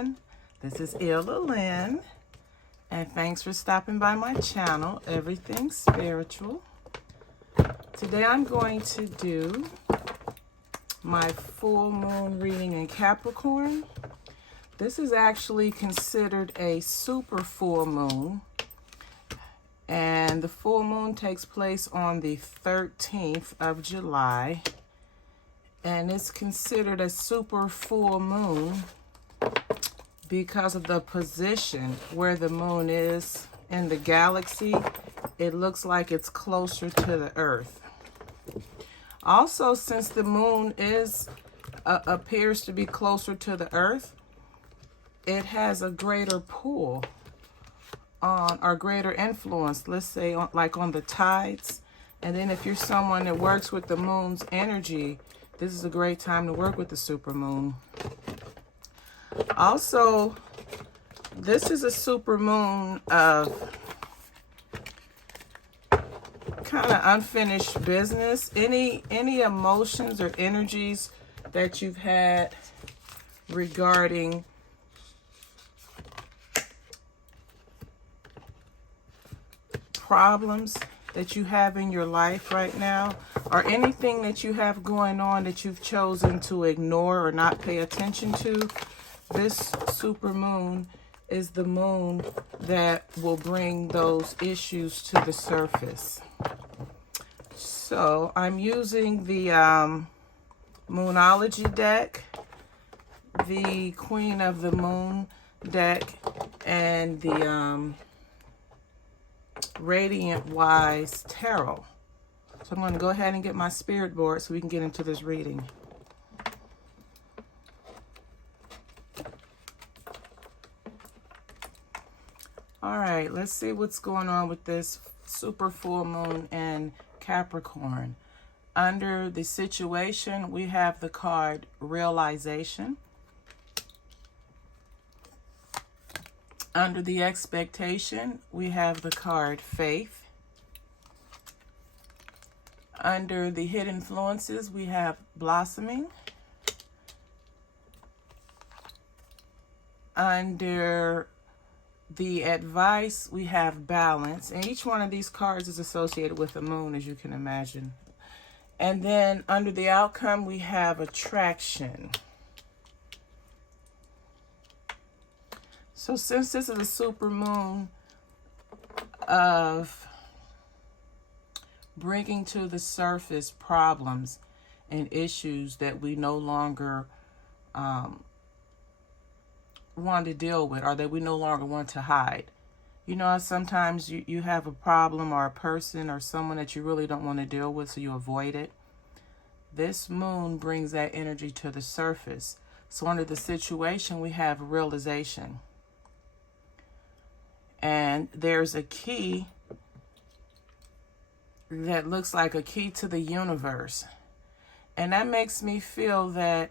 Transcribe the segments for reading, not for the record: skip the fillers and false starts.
everyone. This is Illa Lynn, and thanks for stopping by my channel, Everything Spiritual. Today I'm going to do my full moon reading in Capricorn. This is actually considered a super full moon, and the full moon takes place on the 13th of July, and it's considered a super full moon because of the position where the moon is in the galaxy. It looks like it's closer to the earth. Also, since the moon appears to be closer to the earth, it has a greater pull on, or greater influence, let's say on the tides. And then if you're someone that works with the moon's energy, this is a great time to work with the supermoon. Also, this is a supermoon of kind of unfinished business. Any emotions or energies that you've had regarding problems that you have in your life right now, or anything that you have going on that you've chosen to ignore or not pay attention to, this super moon is the moon that will bring those issues to the surface. So I'm using the Moonology deck, the Queen of the Moon deck, and the Radiant Wise Tarot. So I'm going to go ahead and get my spirit board so we can get into this reading. All right, let's see what's going on with this super full moon in Capricorn. Under the situation, we have the card Realization. Under the expectation, we have the card Faith. Under the hidden influences, we have Blossoming. Under the advice, we have Balance. And each one of these cards is associated with the moon, as you can imagine. And then under the outcome, we have Attraction. So since this is a super moon of bringing to the surface problems and issues that we no longer want to deal with, or that we no longer want to hide. You know, sometimes you have a problem or a person or someone that you really don't want to deal with, so you avoid it. This moon brings that energy to the surface. So under the situation, we have Realization. And there's a key that looks like a key to the universe. And that makes me feel that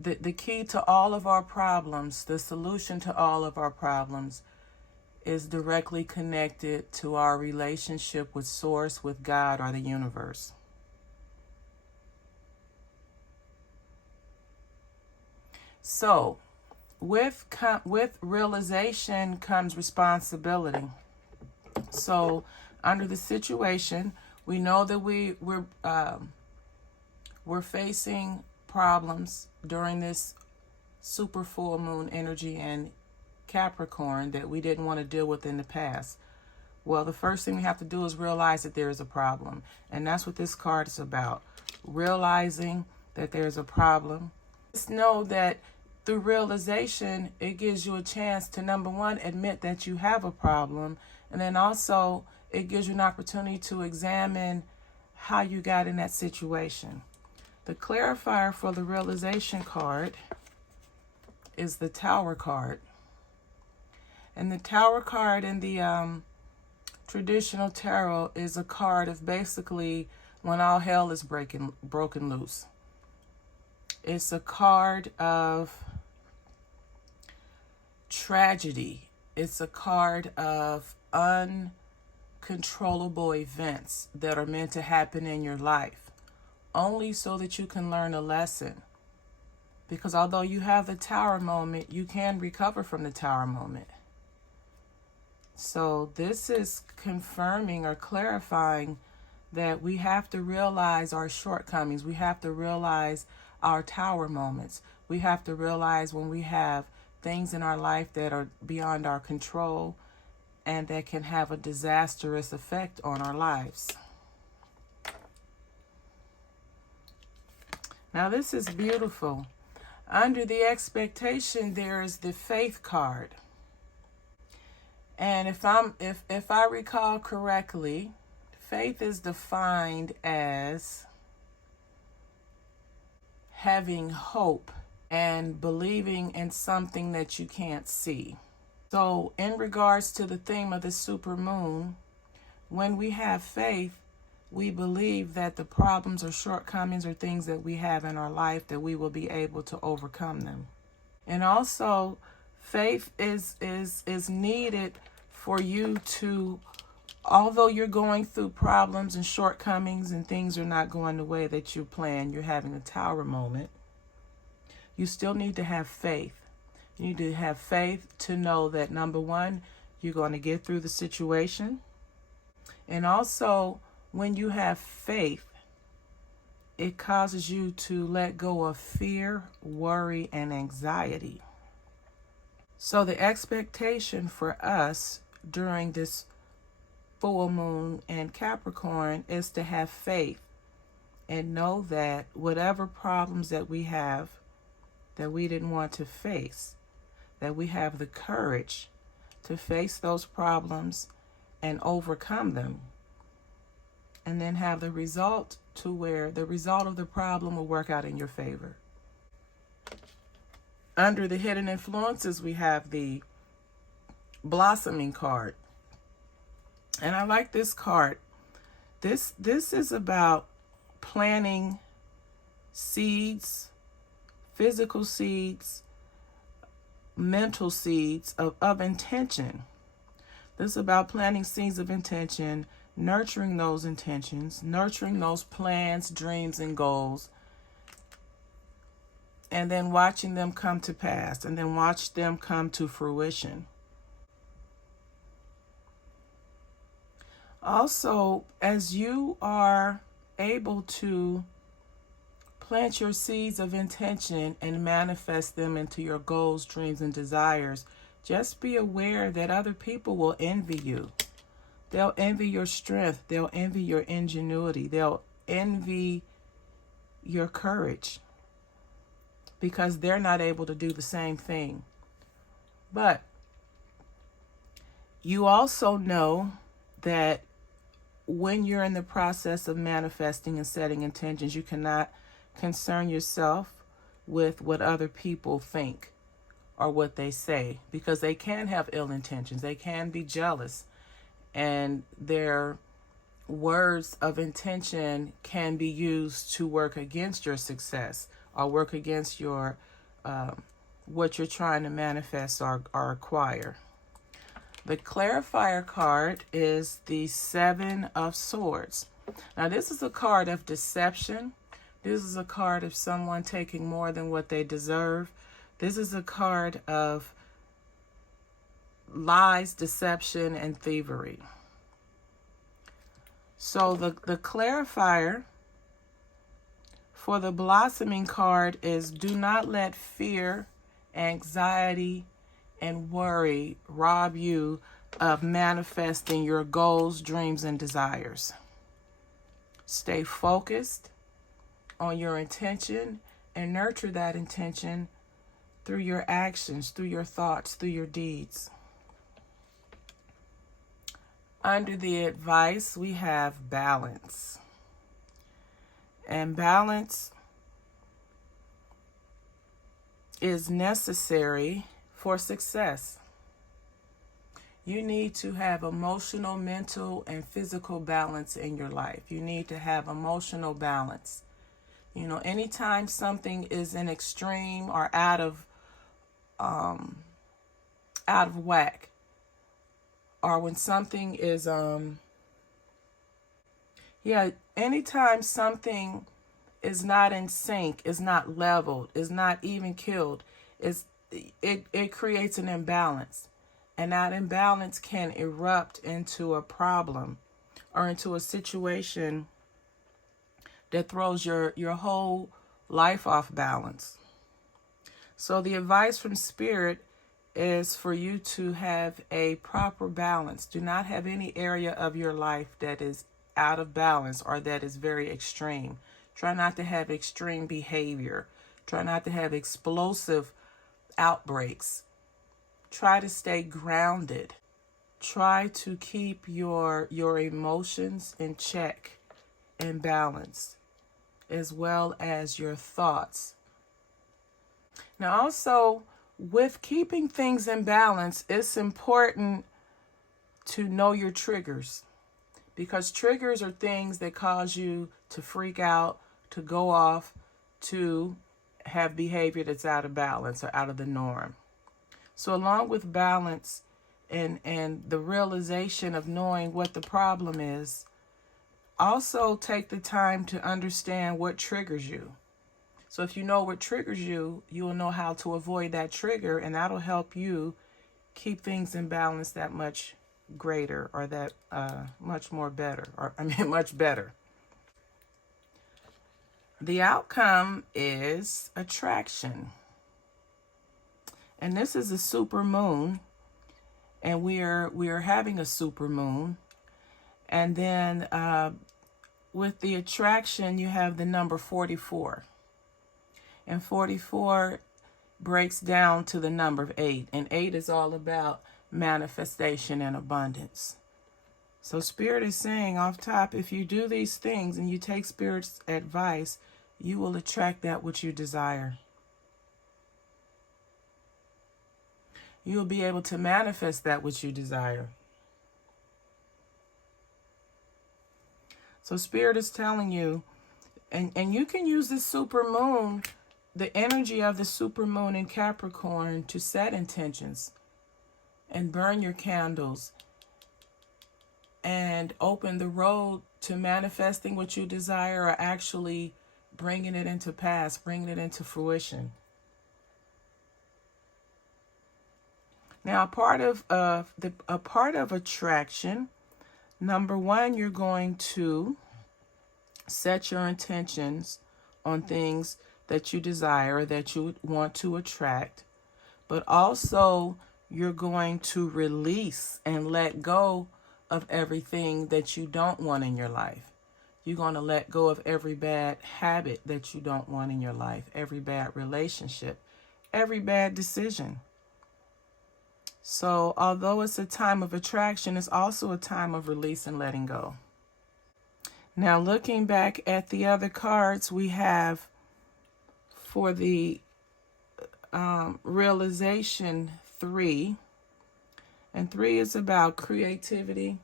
the key to all of our problems, the solution to all of our problems, is directly connected to our relationship with Source, with God, or the universe. So, with realization comes responsibility. So under the situation, we know that we're facing problems during this super full moon energy in Capricorn that we didn't want to deal with in the past. Well, the first thing we have to do is realize that there is a problem, and that's what this card is about. Realizing that there's a problem. Just know that through realization, it gives you a chance to, number one, admit that you have a problem. And then also, it gives you an opportunity to examine how you got in that situation. The clarifier for the realization card is the Tower card. And the Tower card in the traditional tarot is a card of basically when all hell is broken loose. It's a card of tragedy. It's a card of uncontrollable events that are meant to happen in your life, only so that you can learn a lesson. Because although you have the tower moment, you can recover from the tower moment. So this is confirming or clarifying that we have to realize our shortcomings. We have to realize our tower moments. We have to realize when we have things in our life that are beyond our control and that can have a disastrous effect on our lives. Now this is beautiful. Under the expectation, there is the faith card. And if I recall correctly, faith is defined as having hope and believing in something that you can't see. So in regards to the theme of the supermoon, when we have faith, we believe that the problems or shortcomings or things that we have in our life, that we will be able to overcome them. And also, faith is needed for you to, although you're going through problems and shortcomings and things are not going the way that you plan, you're having a tower moment, you still need to have faith. You need to have faith to know that, number one, you're going to get through the situation. And also, when you have faith, it causes you to let go of fear, worry, and anxiety. So the expectation for us during this full moon in Capricorn is to have faith and know that whatever problems that we have that we didn't want to face, that we have the courage to face those problems and overcome them, and then have the result to where the result of the problem will work out in your favor. Under the hidden influences, we have the blossoming card. And I like this card. This is about planting seeds, physical seeds, mental seeds of intention. This is about planting seeds of intention, nurturing those intentions, nurturing those plans, dreams, and goals, and then watching them come to pass, and then watch them come to fruition. Also, as you are able to plant your seeds of intention and manifest them into your goals, dreams, and desires, just be aware that other people will envy you. They'll envy your strength. They'll envy your ingenuity. They'll envy your courage because they're not able to do the same thing. But you also know that when you're in the process of manifesting and setting intentions, you cannot concern yourself with what other people think or what they say, because they can have ill intentions. They can be jealous, and their words of intention can be used to work against your success or work against your what you're trying to manifest or acquire. The clarifier card is the Seven of Swords. Now, this is a card of deception. This is a card of someone taking more than what they deserve. This is a card of lies, deception, and thievery. So the clarifier for the blossoming card is: do not let fear, anxiety, and worry rob you of manifesting your goals, dreams, and desires. Stay focused on your intention and nurture that intention through your actions, through your thoughts, through your deeds. Under the advice, we have balance. And balance is necessary for success. You need to have emotional, mental, and physical balance in your life. You need to have emotional balance. You know, anytime something is in extreme or out of whack, or when something is anytime something is not in sync, is not leveled, is not even killed, it creates an imbalance. And that imbalance can erupt into a problem or into a situation that throws your whole life off balance. So the advice from Spirit is for you to have a proper balance. Do not have any area of your life that is out of balance or that is very extreme. Try not to have extreme behavior. Try not to have explosive outbreaks. Try to stay grounded. Try to keep your emotions in check and balance, as well as your thoughts. Now also, with keeping things in balance, it's important to know your triggers, because triggers are things that cause you to freak out, to go off, to have behavior that's out of balance or out of the norm. So along with balance and the realization of knowing what the problem is, also take the time to understand what triggers you. So if you know what triggers you, you will know how to avoid that trigger, and that'll help you keep things in balance that much greater, or that much more better, or much better. The outcome is attraction. And this is a super moon, and we are having a super moon. And then with the attraction, you have the number 44. And 44 breaks down to the number of 8. And 8 is all about manifestation and abundance. So Spirit is saying off top, if you do these things and you take Spirit's advice, you will attract that which you desire. You will be able to manifest that which you desire. So Spirit is telling you, and you can use this super moon, the energy of the super moon in Capricorn, to set intentions and burn your candles and open the road to manifesting what you desire, or actually bringing it into pass, bringing it into fruition. Now, a part of attraction, number one, you're going to set your intentions on things that you desire, that you want to attract, but also you're going to release and let go of everything that you don't want in your life. You're going to let go of every bad habit that you don't want in your life, every bad relationship, every bad decision. So although it's a time of attraction, it's also a time of release and letting go. Now, looking back at the other cards, we have for the realization 3. And 3 is about creativity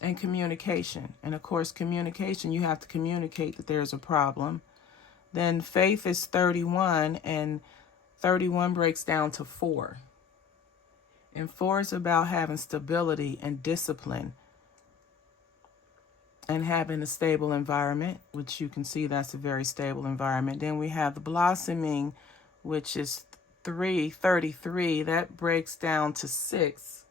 and communication. And of course, communication, you have to communicate that there's a problem. Then faith is 31, and 31 breaks down to 4. And 4 is about having stability and discipline and having a stable environment, which you can see that's a very stable environment. Then we have the blossoming, which is 33. That breaks down to 6.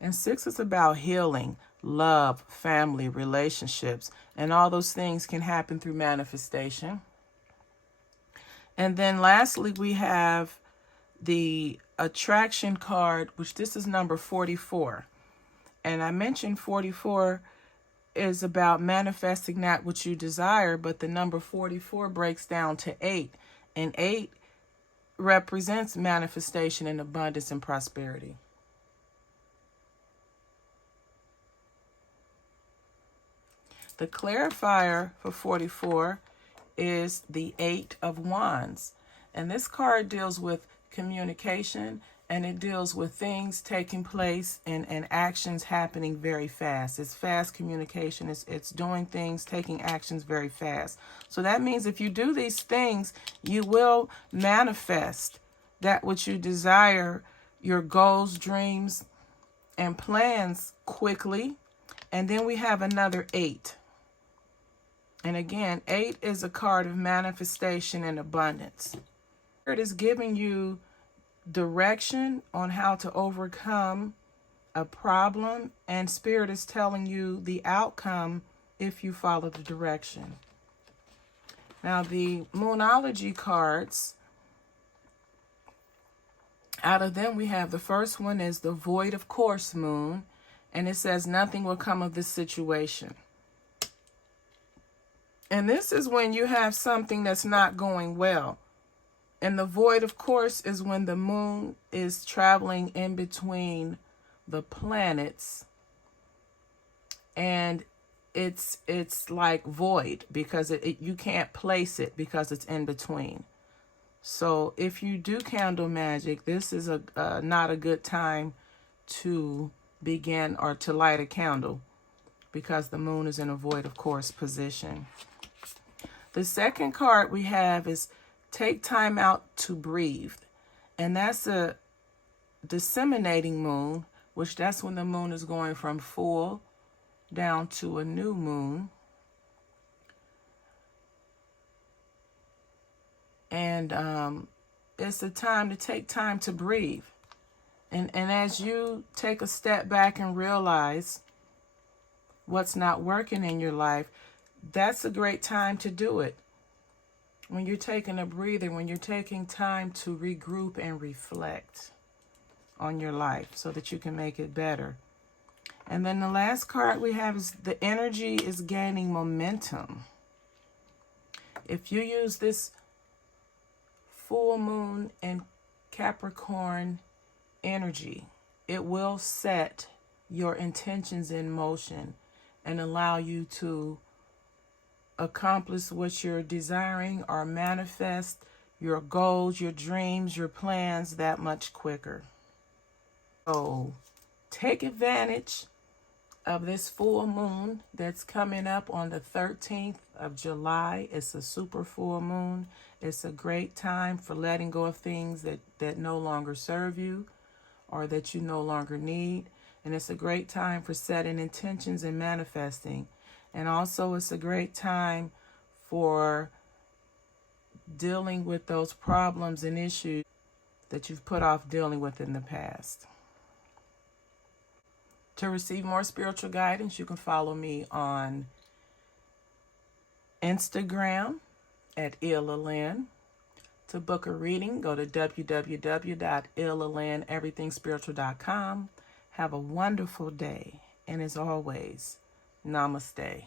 And 6 is about healing, love, family, relationships, and all those things can happen through manifestation. And then lastly, we have the attraction card, which this is number 44. And I mentioned 44 is about manifesting that which you desire, but the number 44 breaks down to 8. And 8 represents manifestation and abundance and prosperity. The clarifier for 44 is the 8 of Wands. And this card deals with communication, and it deals with things taking place and actions happening very fast. It's fast communication. It's doing things, taking actions very fast. So that means if you do these things, you will manifest that which you desire, your goals, dreams, and plans quickly. And then we have another 8. And again, 8 is a card of manifestation and abundance. It is giving you direction on how to overcome a problem, and Spirit is telling you the outcome if you follow the direction. Now, the Moonology cards, out of them we have the first one is the Void of Course Moon, and it says nothing will come of this situation. And this is when you have something that's not going well. And the void, of course, is when the moon is traveling in between the planets, and it's like void because you can't place it because it's in between. So if you do candle magic, this is not a good time to begin or to light a candle because the moon is in a void of course position. The second card we have is take time out to breathe. And that's a disseminating moon, which that's when the moon is going from full down to a new moon. And it's a time to take time to breathe. And as you take a step back and realize what's not working in your life, that's a great time to do it. When you're taking a breather, when you're taking time to regroup and reflect on your life so that you can make it better. And then the last card we have is the energy is gaining momentum. If you use this full moon and Capricorn energy, it will set your intentions in motion and allow you to accomplish what you're desiring or manifest your goals, your dreams, your plans that much quicker. So take advantage of this full moon that's coming up on the 13th of July. It's a super full moon. It's a great time for letting go of things that no longer serve you or that you no longer need. And it's a great time for setting intentions and manifesting. And also it's a great time for dealing with those problems and issues that you've put off dealing with in the past. To receive more spiritual guidance, you can follow me on Instagram at Ilalyn. To book a reading, go to www.illalyneverythingspiritual.com. Have a wonderful day. And as always, namaste.